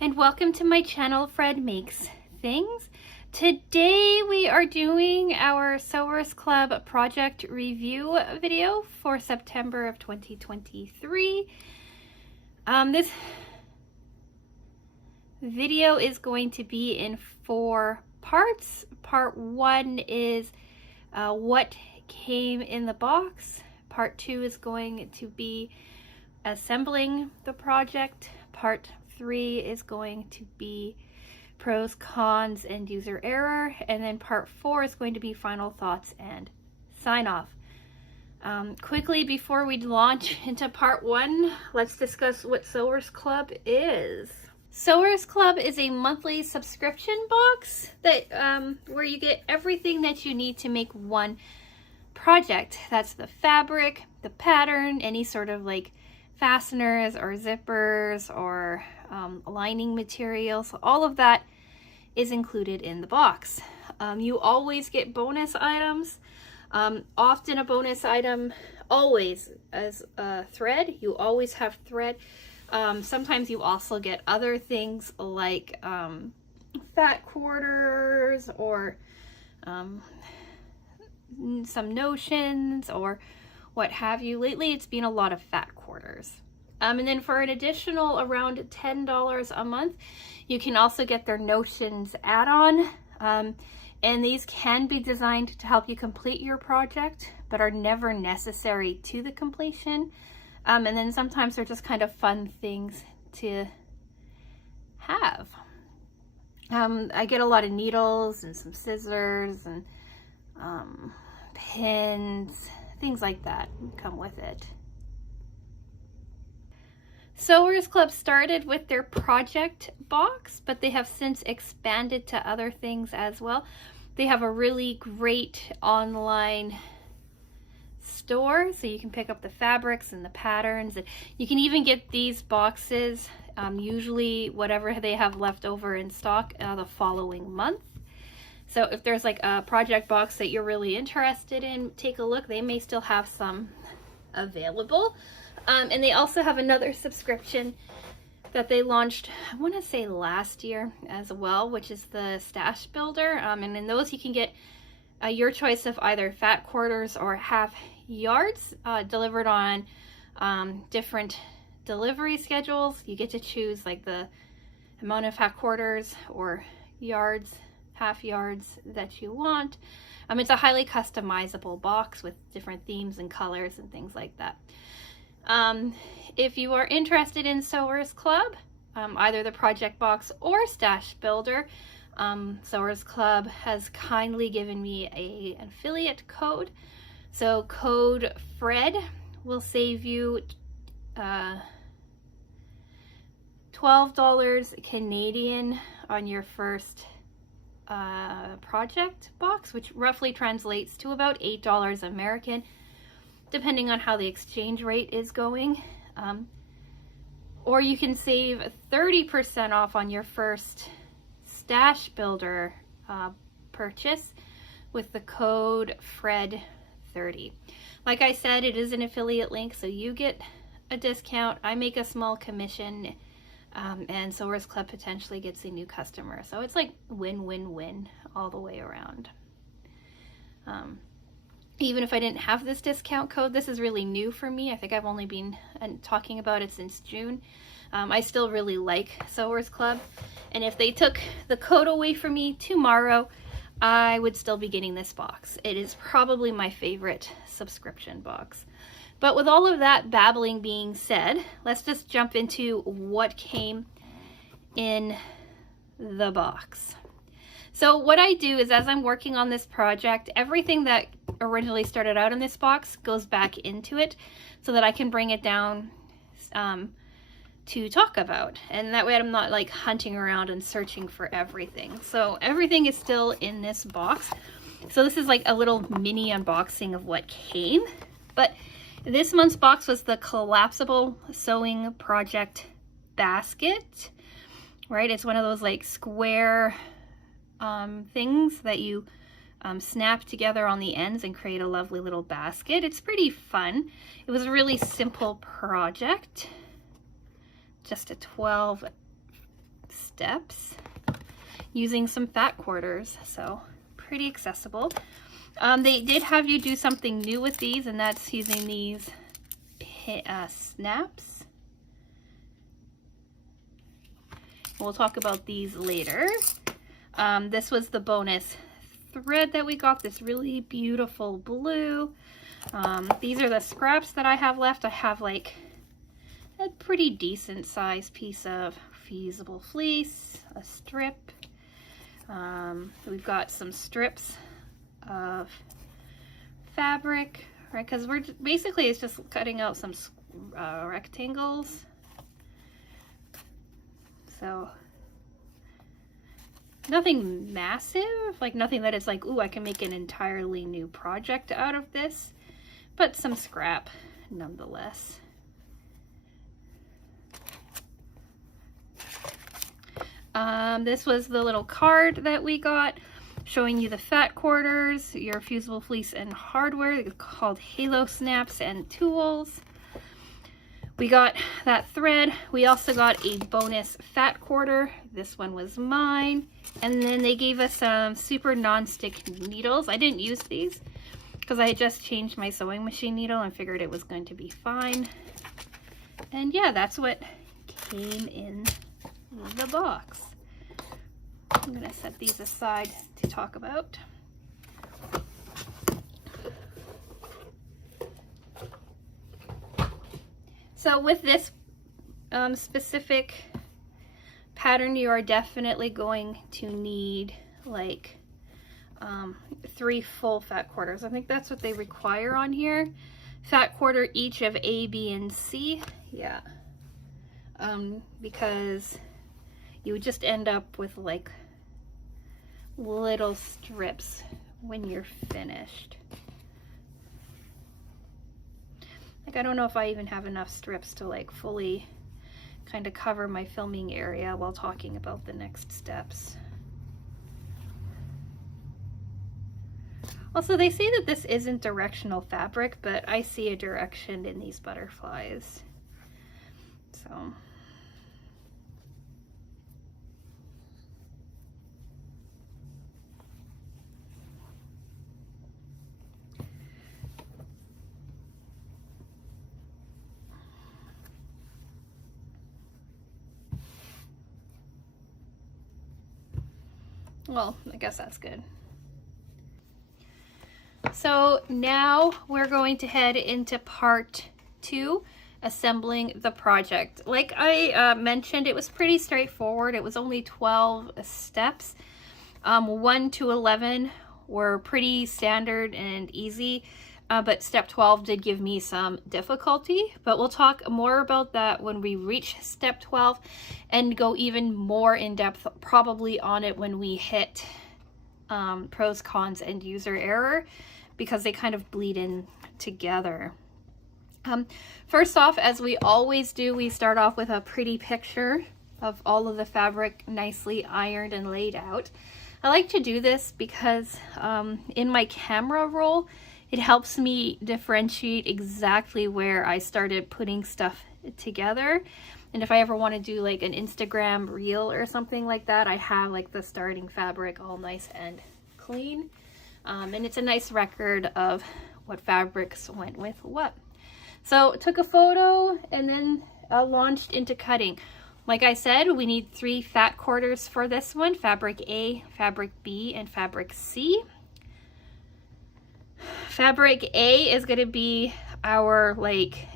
and welcome to my channel, Fred Makes Things. Today we are doing our Sewers Club project review video for September of 2023. This video is going to be in 4 parts. Part 1 is what came in the box. Part 2 is going to be assembling the project. Part 3 is going to be pros, cons, and user error. And then part 4 is going to be final thoughts and sign off. Quickly, before we launch into part 1, let's discuss what Sewers Club is. Sewers Club is a monthly subscription box that where you get everything that you need to make one project. That's the fabric, the pattern, any sort of like fasteners or zippers or lining materials. All of that is included in the box. You always get bonus items. Often a bonus item always as a thread. You always have thread. Sometimes you also get other things like fat quarters or some notions or what have you. Lately it's been a lot of fat quarters. And then for an additional around $10 a month, you can also get their Notions add-on. And these can be designed to help you complete your project, but are never necessary to the completion. And then sometimes they're just kind of fun things to have. I get a lot of needles and some scissors and pins, things like that come with it. Sewers Club started with their project box, but they have since expanded to other things as well. They have a really great online store, so you can pick up the fabrics and the patterns. And you can even get these boxes, usually whatever they have left over in stock, the following month. So if there's like a project box that you're really interested in, take a look. They may still have some available. And they also have another subscription that they launched, I want to say last year as well, which is the Stash Builder. And in those you can get your choice of either fat quarters or half yards delivered on different delivery schedules. You get to choose like the amount of fat quarters or yards, half yards that you want. It's a highly customizable box with different themes and colors and things like that. If you are interested in Sewers Club, either the project box or Stash Builder, Sewers Club has kindly given me an affiliate code. So code FRED will save you $12 Canadian on your first project box, which roughly translates to about $8 American, depending on how the exchange rate is going. Or you can save 30% off on your first Stash Builder purchase with the code FRED30. Like I said, it is an affiliate link, so you get a discount. I make a small commission, and Sewers Club potentially gets a new customer. So it's like win-win-win all the way around. Even if I didn't have this discount code, this is really new for me. I think I've only been talking about it since June. I still really like Sewers Club. And if they took the code away from me tomorrow, I would still be getting this box. It is probably my favorite subscription box. But with all of that babbling being said, let's just jump into what came in the box. So what I do is, as I'm working on this project, everything that originally started out in this box goes back into it so that I can bring it down to talk about. And that way I'm not like hunting around and searching for everything. So everything is still in this box. So this is like a little mini unboxing of what came. But this month's box was the collapsible sewing project basket, right? It's one of those like square things that you snap together on the ends and create a lovely little basket. It's pretty fun. It was a really simple project. Just a 12 steps using some fat quarters, so pretty accessible. They did have you do something new with these, and that's using these snaps. We'll talk about these later. This was the bonus thread that we got, this really beautiful blue. These are the scraps that I have left. I have like a pretty decent sized piece of fusible fleece, a strip. We've got some strips of fabric, right? Because we're basically, it's just cutting out some rectangles. So nothing massive, like nothing that is like, ooh, I can make an entirely new project out of this, but some scrap nonetheless. This was the little card that we got showing you the fat quarters, your fusible fleece and hardware. It's called Halo Snaps and Tools. We got that thread. We also got a bonus fat quarter. This one was mine. And then they gave us some super non-stick needles. I didn't use these because I had just changed my sewing machine needle and figured it was going to be fine. And yeah, that's what came in the box. I'm gonna set these aside to talk about. So with this specific pattern, you are definitely going to need like 3 full fat quarters. I think that's what they require on here. Fat quarter each of A, B, and C. Yeah. Because you would just end up with like little strips when you're finished. Like, I don't know if I even have enough strips to like fully kind of cover my filming area while talking about the next steps. Also, they say that this isn't directional fabric, but I see a direction in these butterflies. So well, I guess that's good. So now we're going to head into part 2, assembling the project. Like I mentioned, it was pretty straightforward. It was only 12 steps. 1 to 11 were pretty standard and easy, but step 12 did give me some difficulty, but we'll talk more about that when we reach step 12 and go even more in depth probably on it when we hit pros, cons, and user error, because they kind of bleed in together. First off, as we always do, we start off with a pretty picture of all of the fabric nicely ironed and laid out. I like to do this because in my camera roll, it helps me differentiate exactly where I started putting stuff together. And if I ever want to do like an Instagram reel or something like that, I have like the starting fabric all nice and clean. And it's a nice record of what fabrics went with what. So took a photo and then launched into cutting. Like I said, we need 3 fat quarters for this one: fabric A, fabric B, and fabric C. Fabric A is going to be our like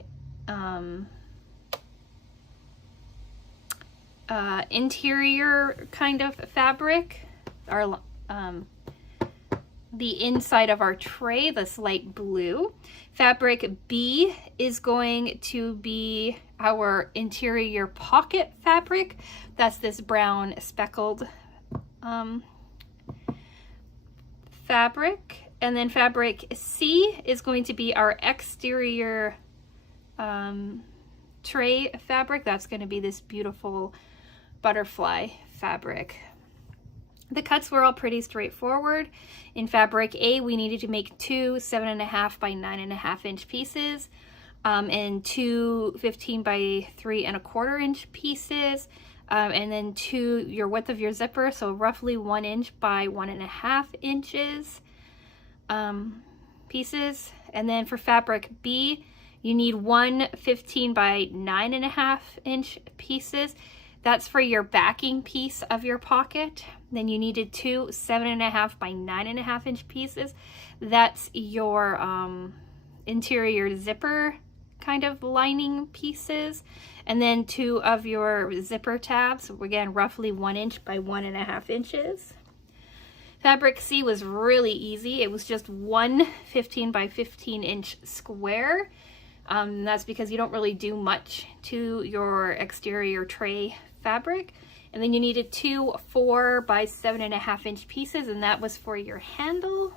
interior kind of fabric, our the inside of our tray, this light blue. Fabric B is going to be our interior pocket fabric. That's this brown speckled fabric. And then fabric C is going to be our exterior tray fabric. That's going to be this beautiful butterfly fabric. The cuts were all pretty straightforward. In fabric A, we needed to make 2 7.5 by 9.5 inch pieces, and 2 15 by 3 1/4 inch pieces. and then to your width of your zipper, so roughly 1 inch by 1.5 inches pieces. And then for fabric B, you need 1 15 by 9.5 inch pieces. That's for your backing piece of your pocket. Then you needed 2 7.5 by 9.5 inch pieces. That's your interior zipper kind of lining pieces. And then 2 of your zipper tabs, again roughly 1 inch by 1.5 inches. Fabric C was really easy. It was just 1 15 by 15 inch square. That's because you don't really do much to your exterior tray fabric. And then you needed 2 4 by 7.5 inch pieces, and that was for your handle.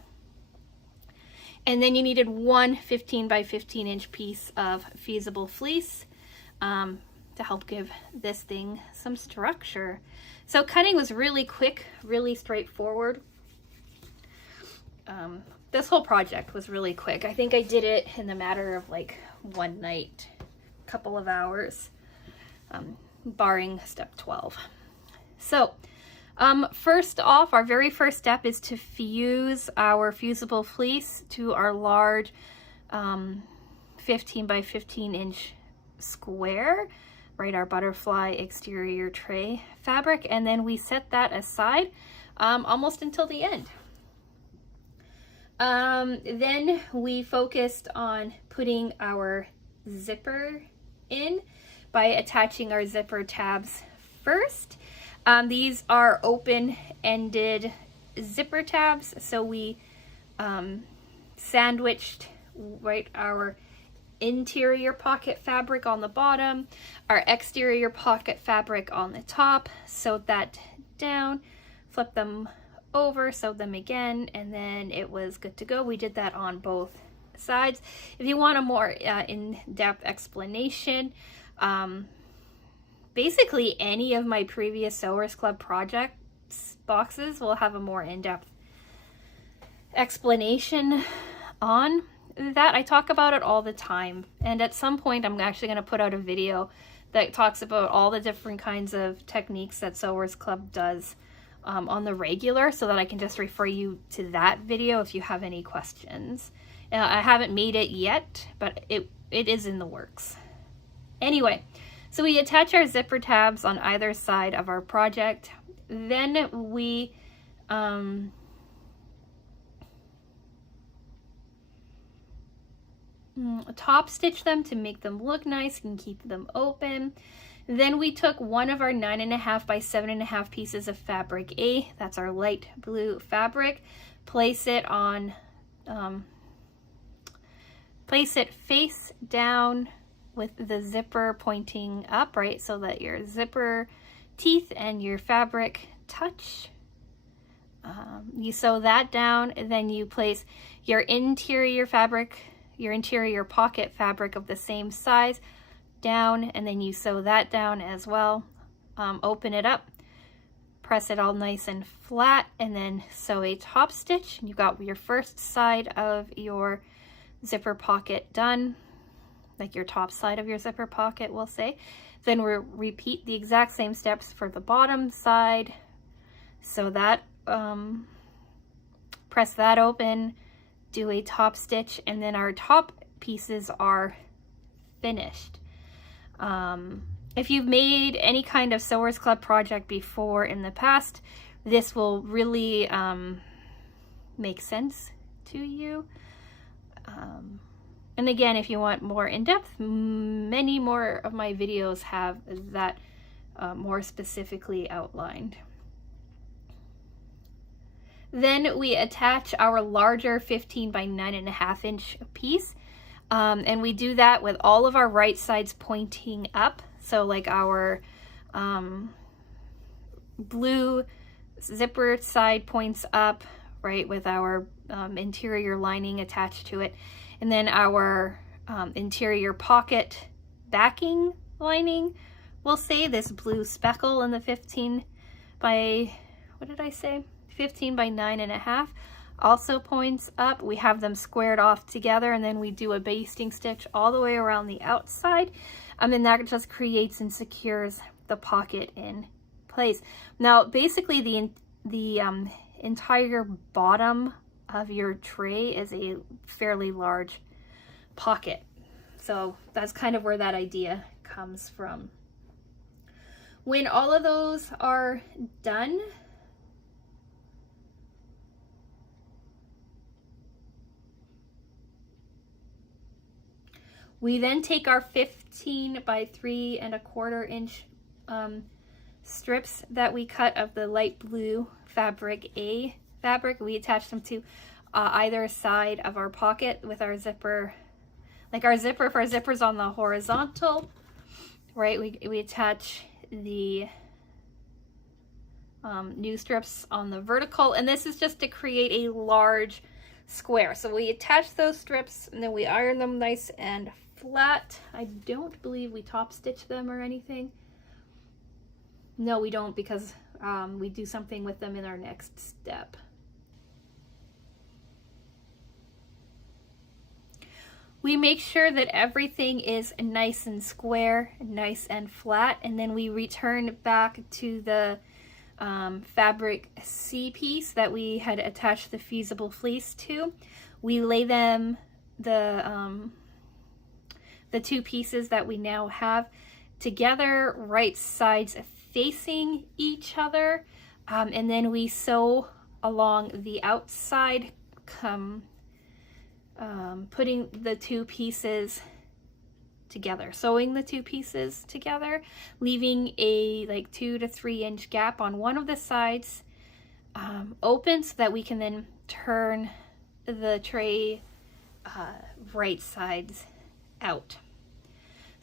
And then you needed 1 15 by 15 inch piece of fusible fleece to help give this thing some structure. So cutting was really quick, really straightforward. This whole project was really quick. I think I did it in the matter of like one night, couple of hours, barring step 12. So first off, our very first step is to fuse our fusible fleece to our large 15 by 15 inch square, right, our butterfly exterior tray fabric, and then we set that aside almost until the end. Then we focused on putting our zipper in by attaching our zipper tabs first. These are open-ended zipper tabs, so we sandwiched, right, our interior pocket fabric on the bottom, our exterior pocket fabric on the top, sewed that down, flipped them over, sewed them again, and then it was good to go. We did that on both sides. If you want a more in-depth explanation, basically any of my previous Sewers Club projects boxes will have a more in-depth explanation on that. I talk about it all the time, and at some point I'm actually going to put out a video that talks about all the different kinds of techniques that Sewers Club does on the regular, so that I can just refer you to that video if you have any questions. I haven't made it yet, but it is in the works. Anyway, so we attach our zipper tabs on either side of our project. Then we top stitch them to make them look nice and keep them open. Then we took one of our 9.5 by 7.5 pieces of fabric A, that's our light blue fabric, place it face down with the zipper pointing up, right, so that your zipper teeth and your fabric touch. You sew that down, and then you place your interior fabric, your interior pocket fabric of the same size down, and then you sew that down as well. Open it up, press it all nice and flat, and then sew a top stitch. You got your first side of your zipper pocket done, like your top side of your zipper pocket, we'll say. Then we'll repeat the exact same steps for the bottom side. Sew that, press that open, do a top stitch, and then our top pieces are finished. If you've made any kind of Sewers Club project before in the past, this will really make sense to you. And again, if you want more in-depth, many more of my videos have that more specifically outlined. Then we attach our larger 15 by 9.5 inch piece. And we do that with all of our right sides pointing up. So like our blue zipper side points up, right, with our interior lining attached to it. And then our interior pocket backing lining, we'll say this blue speckle in the 15 by, what did I say? 15 by 9.5. Also points up. We have them squared off together, and then we do a basting stitch all the way around the outside, and that just creates and secures the pocket in place. Now, basically the entire bottom of your tray is a fairly large pocket. So that's kind of where that idea comes from. When all of those are done, we then take our 15 by 3¼ inch strips that we cut of the light blue fabric A fabric. We attach them to either side of our pocket with our zipper, like our zipper, if our zipper's on the horizontal, right, we attach the new strips on the vertical, and this is just to create a large square. So we attach those strips and then we iron them nice and flat. I don't believe we top stitch them or anything. No, we don't, because we do something with them in our next step. We make sure that everything is nice and square, nice and flat, and then we return back to the fabric C piece that we had attached the fusible fleece to. We lay them, the two pieces that we now have, together, right sides facing each other, and then we sew along the outside, putting the two pieces together, sewing the two pieces together, leaving a like 2 to 3 inch gap on one of the sides open, so that we can then turn the tray right sides out.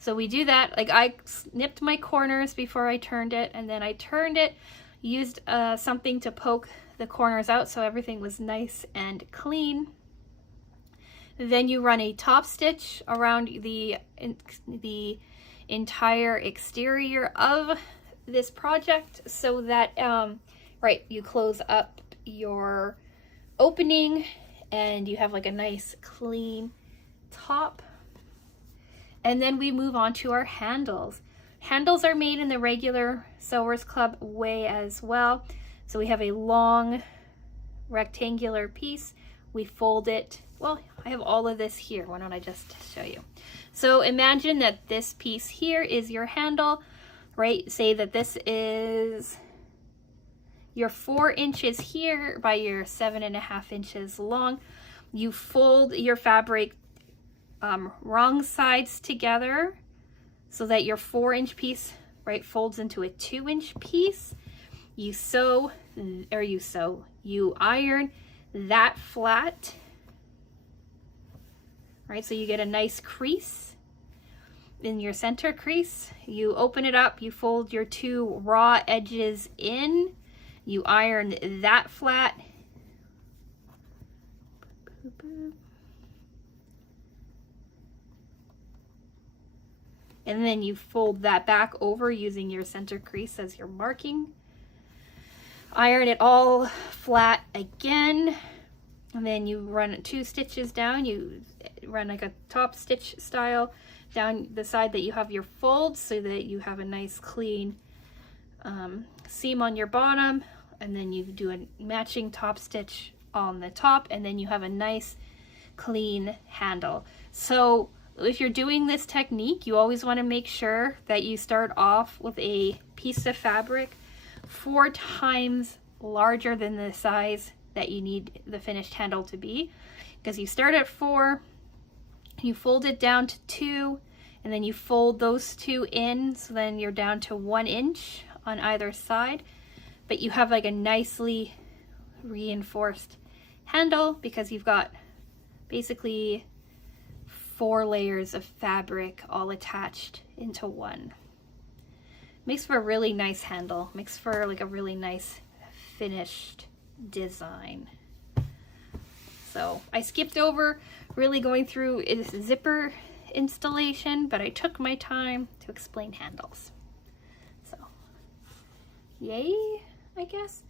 So we do that. Like, I snipped my corners before I turned it, and then I turned it, used something to poke the corners out so everything was nice and clean. Then you run a top stitch around the entire exterior of this project, so that right, you close up your opening and you have like a nice clean top. And then we move on to our handles. Handles are made in the regular Sewers Club way as well. So we have a long rectangular piece. We fold it. Well, I have all of this here. Why don't I just show you? So imagine that this piece here is your handle, right? Say that this is your 4 inches here by your 7.5 inches long. You fold your fabric wrong sides together so that your 4 inch piece, right, folds into a 2 inch piece. You sew, or you iron that flat, right? So you get a nice crease in your center crease. You open it up, you fold your two raw edges in, you iron that flat. And then you fold that back over using your center crease as your marking. Iron it all flat again. And then you run 2 stitches down. You run like a top stitch style down the side that you have your folds, so that you have a nice clean seam on your bottom. And then you do a matching top stitch on the top, and then you have a nice clean handle. So if you're doing this technique, you always want to make sure that you start off with a piece of fabric 4 times larger than the size that you need the finished handle to be. Because you start at 4, you fold it down to 2, and then you fold those 2 in, so then you're down to 1 inch on either side. But you have like a nicely reinforced handle because you've got basically 4 layers of fabric all attached into one. Makes for a really nice handle. Makes for like a really nice finished design. So I skipped over really going through this zipper installation, but I took my time to explain handles. So yay, I guess.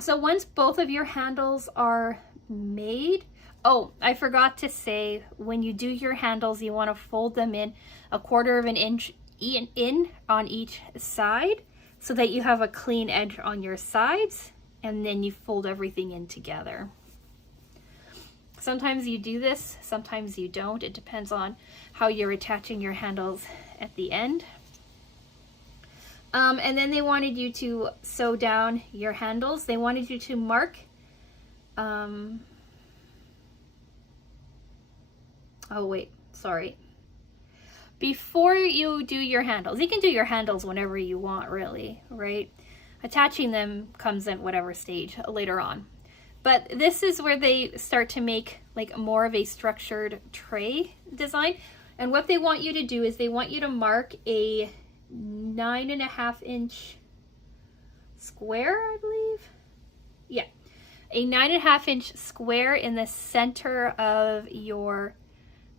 So once both of your handles are made, oh, I forgot to say, when you do your handles, you want to fold them in 1/4 of an inch in on each side so that you have a clean edge on your sides, and then you fold everything in together. Sometimes you do this, sometimes you don't. It depends on how you're attaching your handles at the end. And then they wanted you to sew down your handles. They wanted you to mark, oh wait, sorry. Before you do your handles, you can do your handles whenever you want, really, right? Attaching them comes at whatever stage later on. But this is where they start to make like more of a structured tray design. And what they want you to do is they want you to mark a 9.5 inch square, I believe. Yeah, a 9.5 inch square in the center of your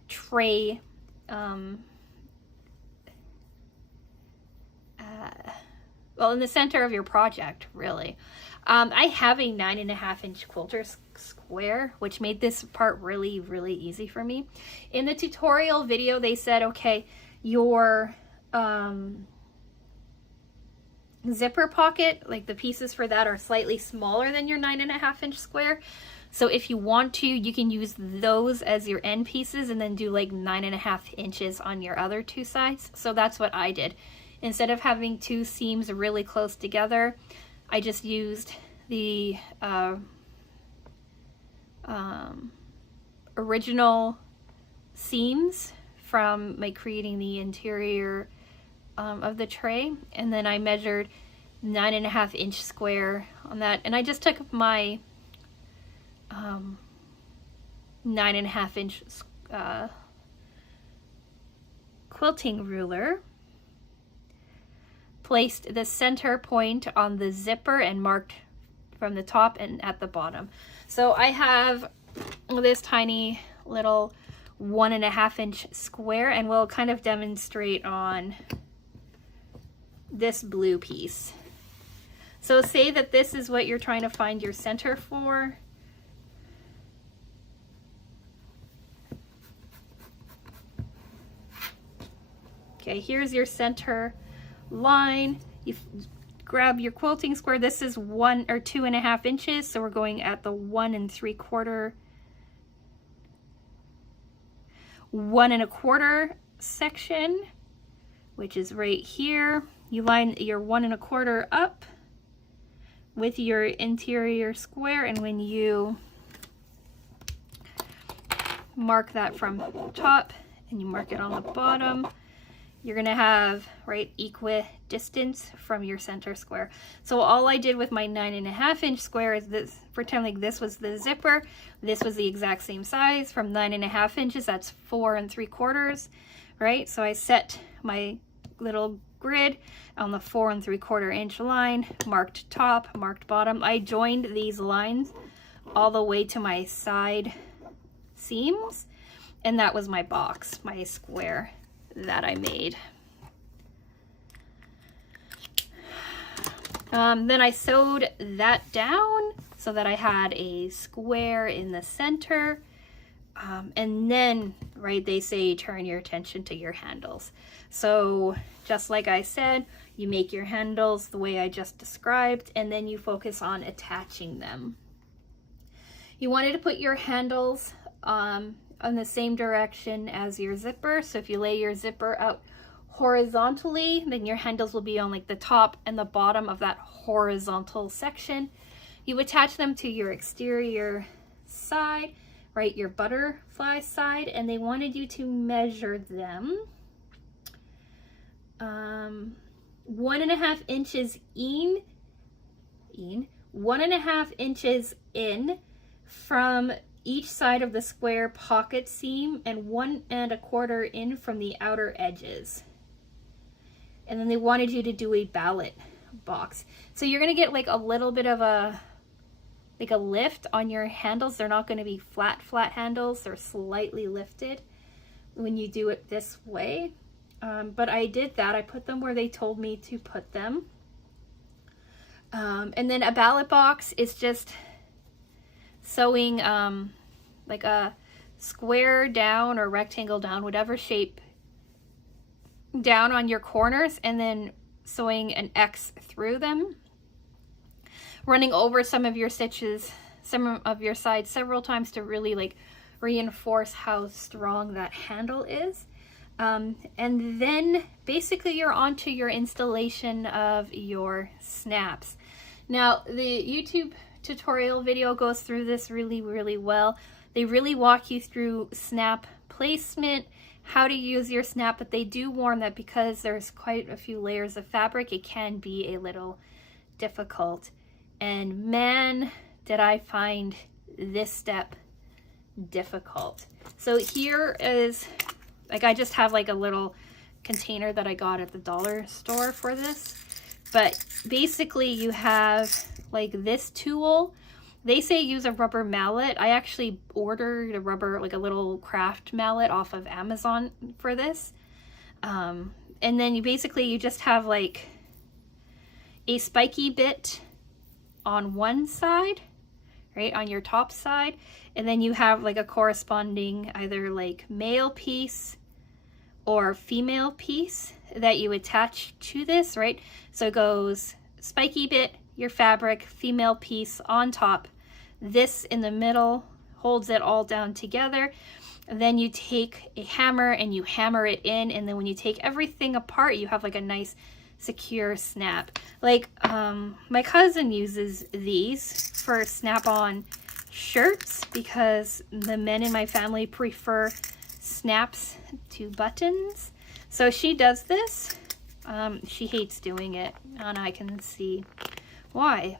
tray. Well, in the center of your project, really. I have a 9.5 inch quilter square, which made this part really, really easy for me. In the tutorial video, they said, okay, your zipper pocket, like the pieces for that are slightly smaller than your 9.5 inch square. So if you want to, you can use those as your end pieces and then do like 9.5 inches on your other two sides. So that's what I did. Instead of having two seams really close together, I just used the original seams from my creating the interior of the tray, and then I measured 9.5 inch square on that, and I just took my 9.5 inch quilting ruler, placed the center point on the zipper and marked from the top and at the bottom. So I have this tiny little 1.5 inch square, and we'll kind of demonstrate on this blue piece. So say that this is what you're trying to find your center for. Okay, here's your center line. You grab your quilting square. This is 1 or 2.5 inches, so we're going at the 1 3/4, 1 1/4 section, which is right here. You line your 1 1/4 up with your interior square, and when you mark that from top and you mark it on the bottom, you're gonna have right equidistance from your center square. So all I did with my 9.5 inch square is this, pretend like this was the zipper. This was the exact same size from 9.5 inches. That's 4 3/4, right? So I set my little grid on the 4 3/4 inch line, marked top, marked bottom. I joined these lines all the way to my side seams, and that was my box, my square that I made. Then I sewed that down so that I had a square in the center. And then, right, they say turn your attention to your handles. So just like I said, you make your handles the way I just described, and then you focus on attaching them. You wanted to put your handles on the same direction as your zipper. So if you lay your zipper out horizontally, then your handles will be on like the top and the bottom of that horizontal section. You attach them to your exterior side, right, your butterfly side, and they wanted you to measure them 1.5 inches in, 1.5 inches in from each side of the square pocket seam, and 1 1/4 in from the outer edges. And then they wanted you to do a ballot box. So you're gonna get like a little bit of a lift on your handles. They're not gonna be flat handles. They're slightly lifted when you do it this way. But I did that. I put them where they told me to put them. And then a ballot box is just sewing like a square down or rectangle down, whatever shape down on your corners and then sewing an X through them, running over some of your stitches, some of your sides several times to really like reinforce how strong that handle is. And then basically you're onto your installation of your snaps. Now the YouTube tutorial video goes through this really well. They really walk you through snap placement, how to use your snap, but they do warn that because there's quite a few layers of fabric, it can be a little difficult. And man, did I find this step difficult. So here is, like, I just have like a little container that I got at the dollar store for this. But basically you have like this tool. They say use a rubber mallet. I actually ordered a rubber, like a little craft mallet off of Amazon for this. And then you just have like a spiky bit on one side, right, on your top side. And then you have like a corresponding either like male piece or female piece that you attach to this, right? So it goes spiky bit, your fabric, female piece on top. This in the middle holds it all down together. And then you take a hammer and you hammer it in, and then when you take everything apart, you have like a nice secure snap. Like my cousin uses these for snap-on shirts because the men in my family prefer snaps to buttons. So she does this. She hates doing it, and I can see why.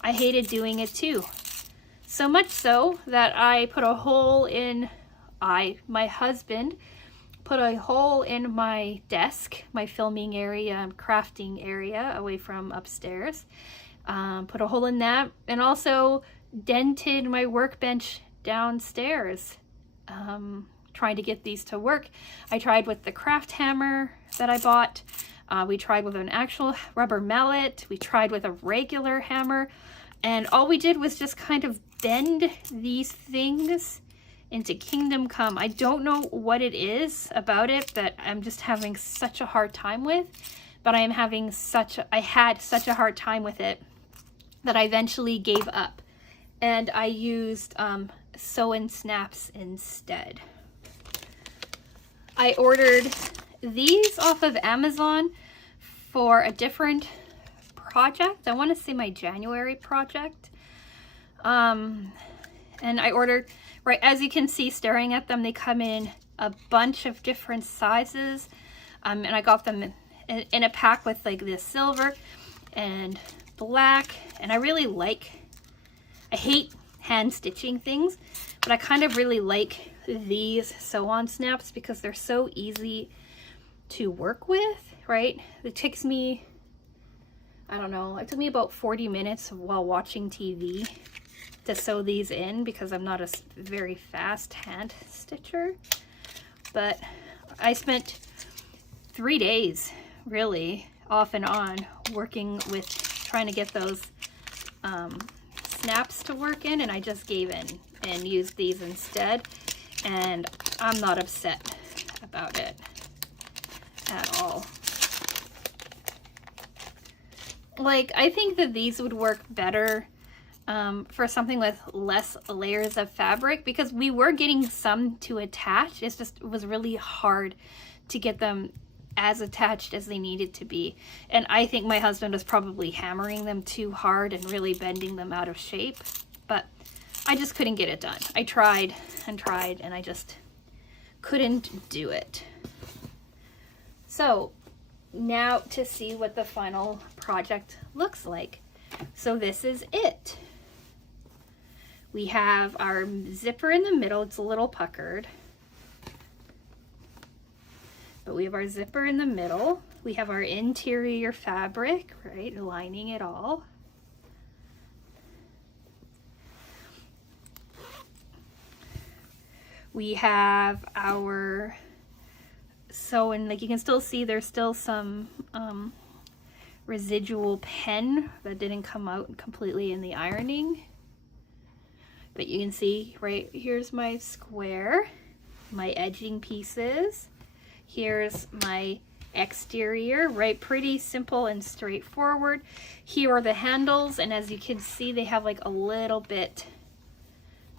I hated doing it too. So much so that I put a hole in, my husband put a hole in my desk, my filming area, crafting area away from upstairs. Put a hole in that, and also dented my workbench downstairs, trying to get these to work. I tried with the craft hammer that I bought. We tried with an actual rubber mallet. We tried with a regular hammer. And all we did was just kind of bend these things into Kingdom Come. I don't know what it is about it that I'm just having such a hard time with, but I had such a hard time with it that I eventually gave up. And I used sew-in snaps instead. I ordered these off of Amazon for a different project. I want to say my January project. And I ordered, right, as you can see staring at them, they come in a bunch of different sizes. And I got them in a pack with like this silver and black. And I really I hate hand stitching things, but I kind of really like these sew-on snaps because they're so easy to work with, right? It takes me, I don't know, it took me about 40 minutes while watching TV to sew these in because I'm not a very fast hand stitcher. But I spent 3 days really off and on working with trying to get those snaps to work in, and I just gave in and used these instead, and I'm not upset about it at all. Like, I think that these would work better for something with less layers of fabric because we were getting some to attach. It was really hard to get them as attached as they needed to be. And I think my husband was probably hammering them too hard and really bending them out of shape. But I just couldn't get it done. I tried and tried and I just couldn't do it. So now to see what the final project looks like. So this is it. We have our zipper in the middle. It's a little puckered. But we have our zipper in the middle. We have our interior fabric, right, lining it all. We have our sewing, like you can still see there's still some residual pen that didn't come out completely in the ironing. But you can see, right, here's my square, my edging pieces. Here's my exterior, right? Pretty simple and straightforward. Here are the handles, and as you can see, they have like a little bit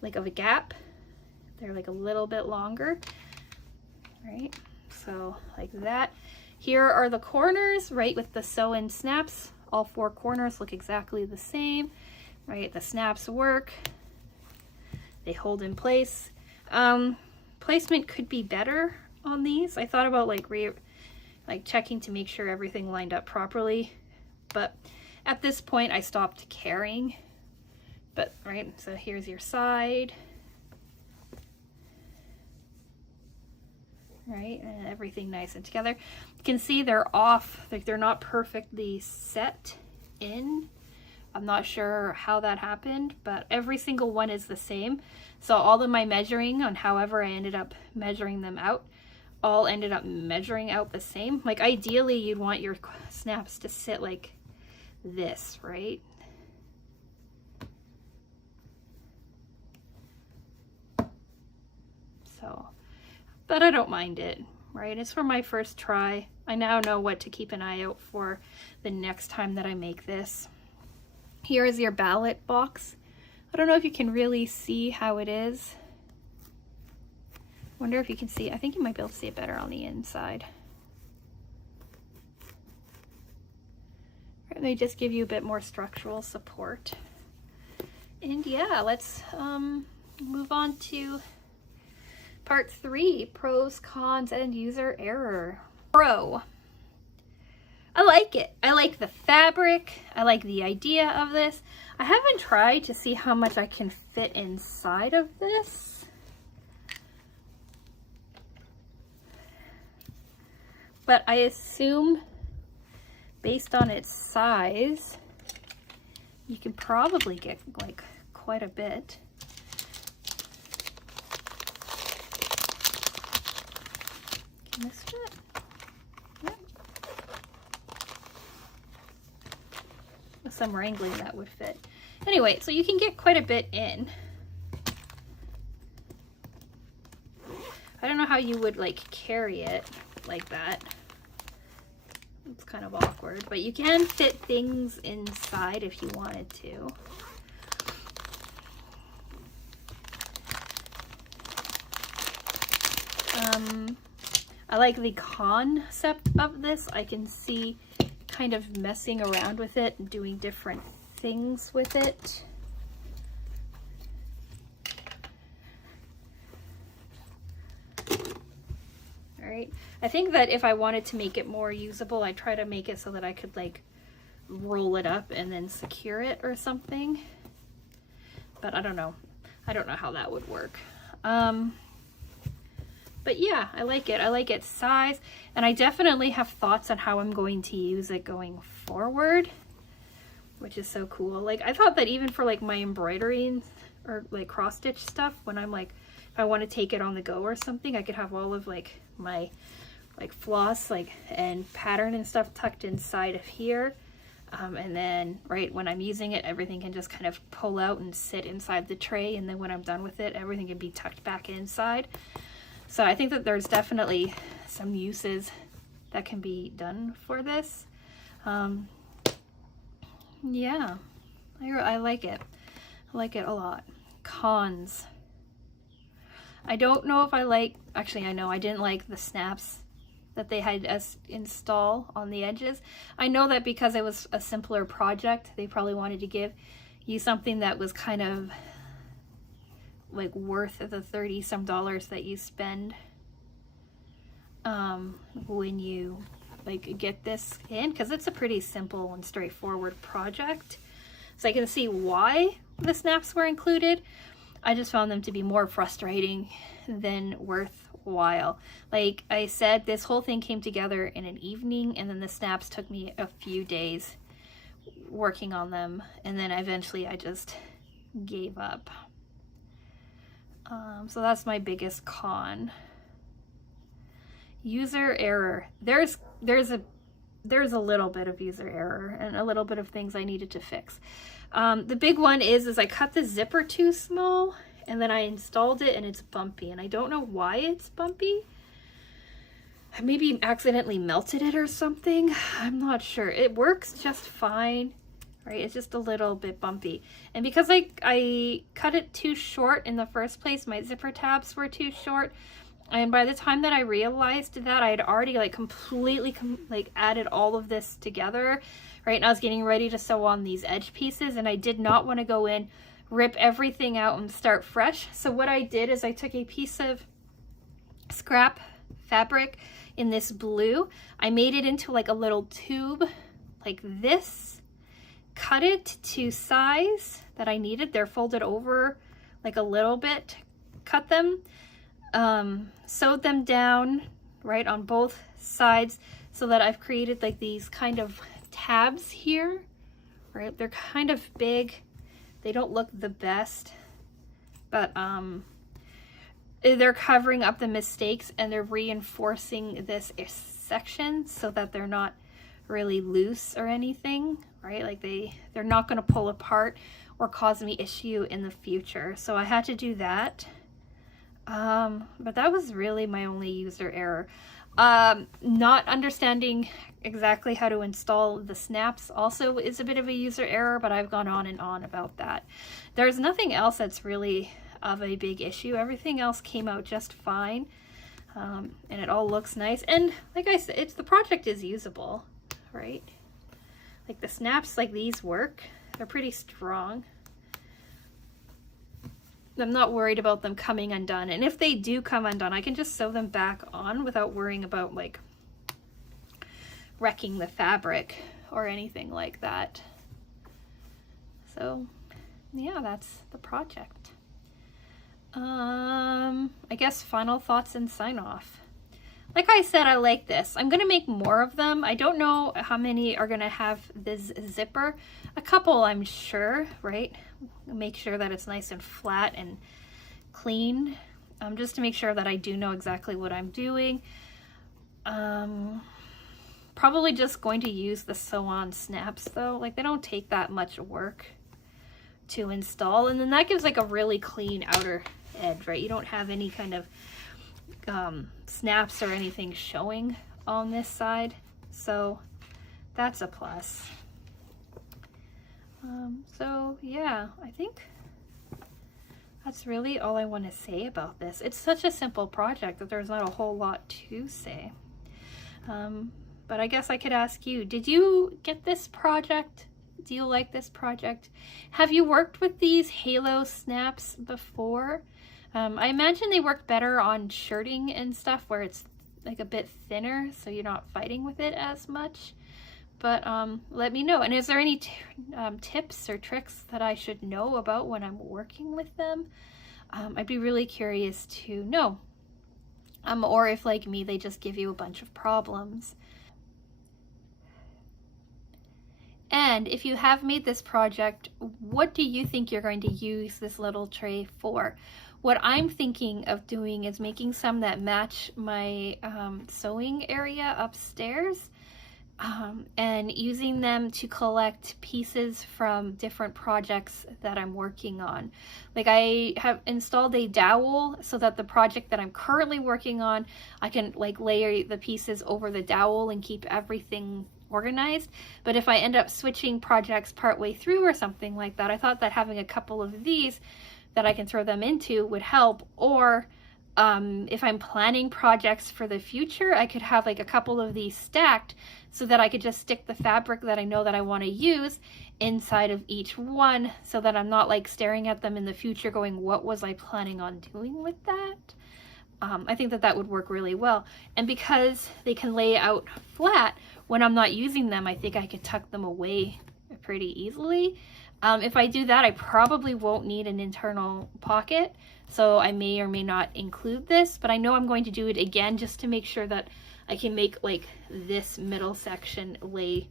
like of a gap. They're like a little bit longer, right? So like that. Here are the corners, right, with the sew-in snaps. All 4 corners look exactly the same, right? The snaps work. They hold in place. Placement could be better on these. I thought about like checking to make sure everything lined up properly, but at this point I stopped caring. But right, so here's your side, right, and everything nice and together. You can see they're off, like they're not perfectly set in. I'm not sure how that happened, but every single one is the same. So all of my measuring on however I ended up measuring them out, all ended up measuring out the same. Like ideally you'd want your snaps to sit like this, right? So, but I don't mind it, right? It's for my first try. I now know what to keep an eye out for the next time that I make this. Here is your ballot box. I don't know if you can really see how it is. Wonder if you can see, I think you might be able to see it better on the inside. And they just give you a bit more structural support. And yeah, let's move on to part 3, pros, cons, and user error. Pro. I like it. I like the fabric. I like the idea of this. I haven't tried to see how much I can fit inside of this. But I assume based on its size, you can probably get like quite a bit. Can this fit? Yep. With some wrangling that would fit. Anyway, so you can get quite a bit in. I don't know how you would like carry it like that. It's kind of awkward, but you can fit things inside if you wanted to. I like the concept of this. I can see kind of messing around with it and doing different things with it. All right. I think that if I wanted to make it more usable, I'd try to make it so that I could like roll it up and then secure it or something. But I don't know. I don't know how that would work. But yeah, I like it. I like its size, and I definitely have thoughts on how I'm going to use it going forward, which is so cool. Like I thought that even for like my embroidery or like cross stitch stuff, when I'm like, if I want to take it on the go or something, I could have all of like my like floss like and pattern and stuff tucked inside of here. And then right when I'm using it, everything can just kind of pull out and sit inside the tray, and then when I'm done with it, everything can be tucked back inside. So I think that there's definitely some uses that can be done for this. Yeah, I like it. I like it a lot. Cons. I don't know if I like, actually I know I didn't like the snaps that they had us install on the edges. I know that because it was a simpler project, they probably wanted to give you something that was kind of like worth the $30-some that you spend when you like get this in, because it's a pretty simple and straightforward project. So I can see why the snaps were included. I just found them to be more frustrating than worthwhile. Like I said, this whole thing came together in an evening, and then the snaps took me a few days working on them, and then eventually I just gave up. So that's my biggest con. User error. There's a little bit of user error and a little bit of things I needed to fix. The big one is I cut the zipper too small, and then I installed it and it's bumpy, and I don't know why it's bumpy. I maybe accidentally melted it or something. I'm not sure. It works just fine, right? It's just a little bit bumpy. And because I cut it too short in the first place, my zipper tabs were too short. And by the time that I realized that, I had already like completely added all of this together, right? And I was getting ready to sew on these edge pieces, and I did not want to go in, rip everything out and start fresh. So what I did is I took a piece of scrap fabric in this blue. I made it into like a little tube like this, cut it to size that I needed. They're folded over like a little bit, cut them, sewed them down right on both sides so that I've created like these kind of tabs here, right? They're kind of big. They don't look the best, but they're covering up the mistakes and they're reinforcing this section so that they're not really loose or anything, right? Like they're not going to pull apart or cause me issue in the future. So I had to do that. But that was really my only user error. Not understanding exactly how to install the snaps also is a bit of a user error, but I've gone on and on about that. There's nothing else that's really of a big issue. Everything else came out just fine, and it all looks nice. And like I said, the project is usable, right? Like the snaps like these work. They're pretty strong. I'm not worried about them coming undone, and if they do come undone, I can just sew them back on without worrying about like wrecking the fabric or anything like that. So yeah, that's the project. I guess final thoughts and sign off. Like I said, I like this. I'm gonna make more of them. I don't know how many are gonna have this zipper. A couple, I'm sure, right? Make sure that it's nice and flat and clean, just to make sure that I do know exactly what I'm doing. Probably just going to use the sew-on snaps though. Like they don't take that much work to install, and then that gives like a really clean outer edge, right? You don't have any kind of snaps or anything showing on this side, so that's a plus. So yeah, I think that's really all I want to say about this. It's such a simple project that there's not a whole lot to say. But I guess I could ask you, did you get this project? Do you like this project? Have you worked with these halo snaps before? I imagine they work better on shirting and stuff where it's like a bit thinner, so you're not fighting with it as much. But let me know. And is there any tips or tricks that I should know about when I'm working with them? I'd be really curious to know. Or if, like me, they just give you a bunch of problems. And if you have made this project, what do you think you're going to use this little tray for? What I'm thinking of doing is making some that match my sewing area upstairs, and using them to collect pieces from different projects that I'm working on. Like I have installed a dowel so that the project that I'm currently working on, I can like layer the pieces over the dowel and keep everything organized. But if I end up switching projects partway through or something like that, I thought that having a couple of these that I can throw them into would help. Or if I'm planning projects for the future, I could have like a couple of these stacked so that I could just stick the fabric that I know that I want to use inside of each one, so that I'm not like staring at them in the future going, what was I planning on doing with that? I think that that would work really well. And because they can lay out flat, when I'm not using them, I think I could tuck them away pretty easily. If I do that, I probably won't need an internal pocket, so I may or may not include this, but I know I'm going to do it again just to make sure that I can make like this middle section lay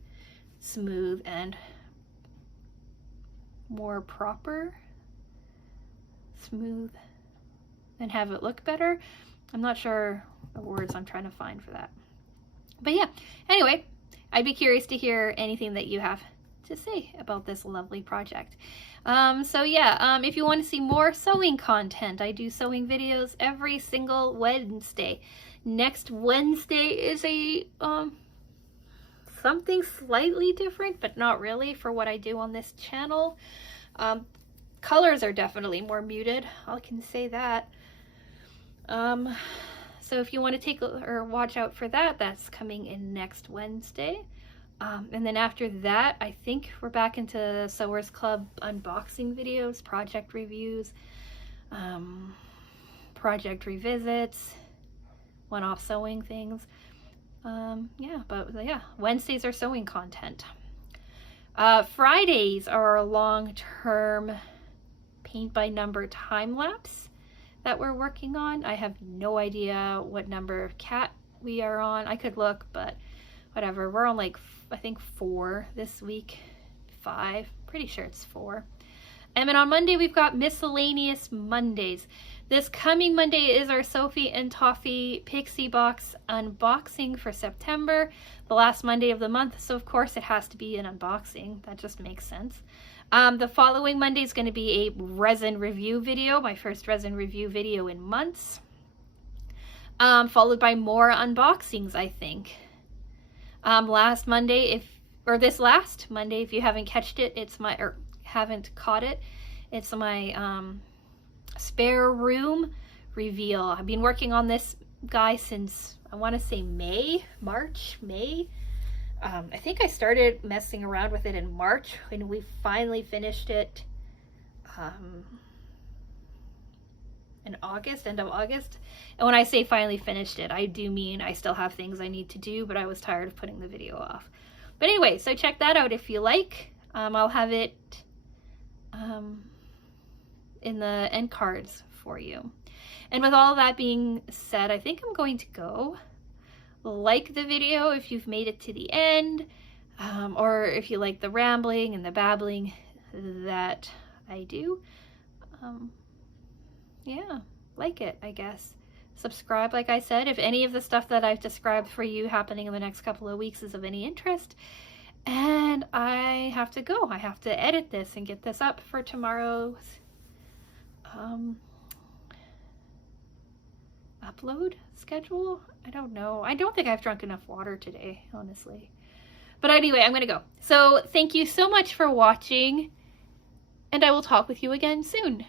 smooth and more proper, smooth, and have it look better. I'm not sure the words I'm trying to find for that. But yeah, anyway, I'd be curious to hear anything that you have to say about this lovely project. So yeah, if you want to see more sewing content, I do sewing videos every single Wednesday. Next Wednesday is a something slightly different, but not really for what I do on this channel. Colors are definitely more muted, I can say that. So if you want to take or watch out for that, that's coming in next Wednesday. And then after that, I think we're back into Sewers Club unboxing videos, project reviews, project revisits, one-off sewing things. Yeah, Wednesdays are sewing content. Fridays are a long-term paint by number time lapse that we're working on. I have no idea what number of cat we are on. I could look, but whatever. We're on like, I think 4 this week, 5, pretty sure it's 4. And then on Monday, we've got Miscellaneous Mondays. This coming Monday is our Sophie and Toffee Pixie Box unboxing for September, the last Monday of the month. So of course it has to be an unboxing. That just makes sense. The following Monday is going to be a resin review video, my first resin review video in months. Followed by more unboxings, I think. Last Monday, this last Monday, if you haven't catched it, haven't caught it, it's my spare room reveal. I've been working on this guy since, I want to say May. I think I started messing around with it in March when we finally finished it in August, end of August. And when I say finally finished it, I do mean I still have things I need to do, but I was tired of putting the video off. But anyway, so check that out if you like. I'll have it in the end cards for you. And with all that being said, I think I'm going to go. Like the video if you've made it to the end, or if you like the rambling and the babbling that I do. Yeah, like it, I guess. Subscribe, like I said, if any of the stuff that I've described for you happening in the next couple of weeks is of any interest. And I have to go. I have to edit this and get this up for tomorrow's upload schedule. I don't know. I don't think I've drunk enough water today, honestly. But anyway, I'm gonna go. So thank you so much for watching, and I will talk with you again soon.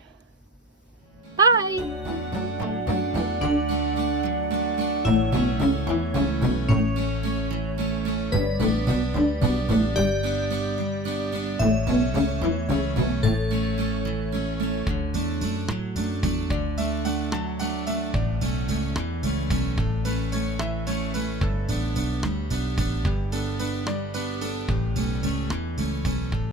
Bye!